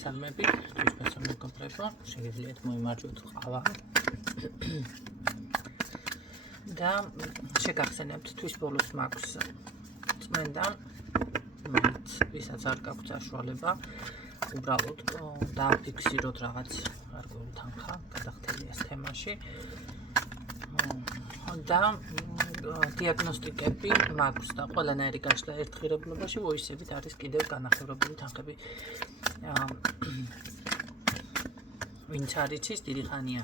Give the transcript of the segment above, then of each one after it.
სამები თვითონ მეგობრებო, შეგიძლიათ მოიმარჯვოთ ყავა და შეგახსენებთ თვის ბოლოს მაქვს წმენდა მათ ვისაც არ გაქვთ საშუალება უბრალოდ დააფიქსიროთ რაღაც გარკვეული თანხა გადახდელია თემაში და დიაგნოსტიკები მაქვს და ყველანაირი გაშლა ერთხირებლობაში ვოისებით არის კიდევ განახლებებული თანხები ვინც არ იცის დიდი ხანია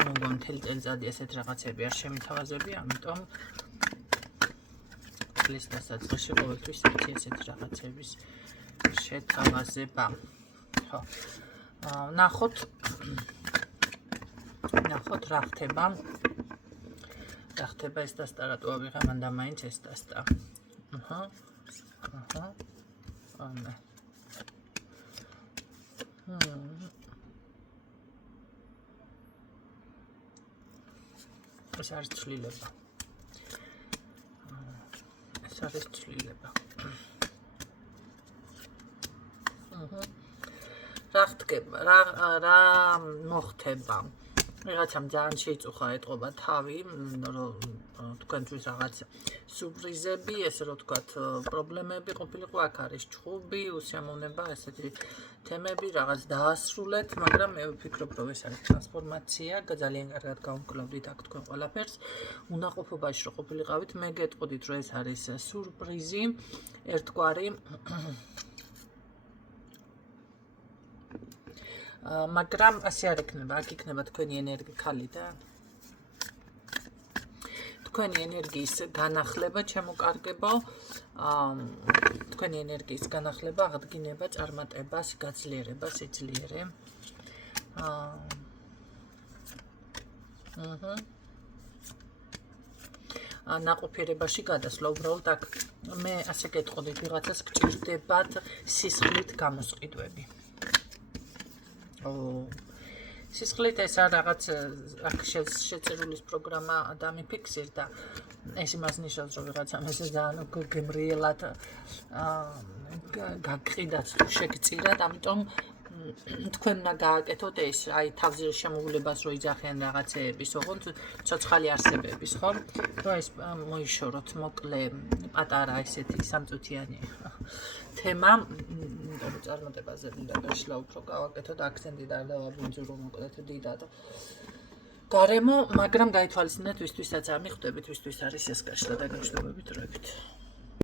მოგონ მთელი წელიწადი ესეთ რაღაცები არ შემითავაზებია ამიტომ წლის დასაწყისში ყოველთვის იცი ესეთ რაღაცების შეთავაზება ხო ნახოთ რა ხდება ეს დასტა რატო ავიღე მან და მაინც ეს დასტა ანა ეს არის ცვლილება რა ხდება რა მოხდება რაღაცამ ძალიან შეიწუხა ეტყობა თავი რომ თქვენთვის რაღაც სურპრიზები ესე რომ თქვათ პრობლემები ყოფილიყო აქ არის ჩხუბი უსიამოვნება ესეთი თემები რაღაც დაასრულეთ მაგრამ მე ვფიქრობ რომ ეს არის ტრანსფორმაცია ძალიან კარგად გავუმკლავდით აქ თქვენ ყველაფერს უნაყოფობაში რომ ყოფილიყავით მე გეტყოდით რომ ეს არის სურპრიზი ერთგვარი მაგრამ ასე არ იქნება, აქ იქნება თქვენი ენერგიალი და თქვენი ენერგიის განახლება, ჩემოკარგებო, თქვენი ენერგიის განახლება, აღდგინება, წარმატება, გაძლიერება, სიძლიერე. ნაყოფიერებაში გადასვლა, უბრალოდ აქ მე ასე გეტყოდით, ვიღაცას გჭირდებათ სისხლით გამოსყიდვები. სისხლით ეს რაღაც აქ შეწირულის პროგრამა დამიფიქსირდა ეს იმას ნიშნავს რომ ვიღაცამ ესე ძალიან გემრიელად გაგყიდათ თუ შეგწირათ ამიტომ თქვენ უნდა გააკეთოთ ეს აი თავზე შემოვლებას რო იძახიან რაღაცეების ოღონდ ცოცხალი არსებების ხო რომ ეს მოიშოროთ მოკლე პატარა ესეთი სამწუთიანი თემა რომ წარმატებაზე უნდა გაშლა უფრო გავაკეთოთ აქცენტი და დავაბინძურო მოკლედ დიდად გარემო მაგრამ გაითვალისწინეთ ვისთვისაც ამიხვდებით ვისთვის არის ეს გაშლა და გაშვებებით დროებით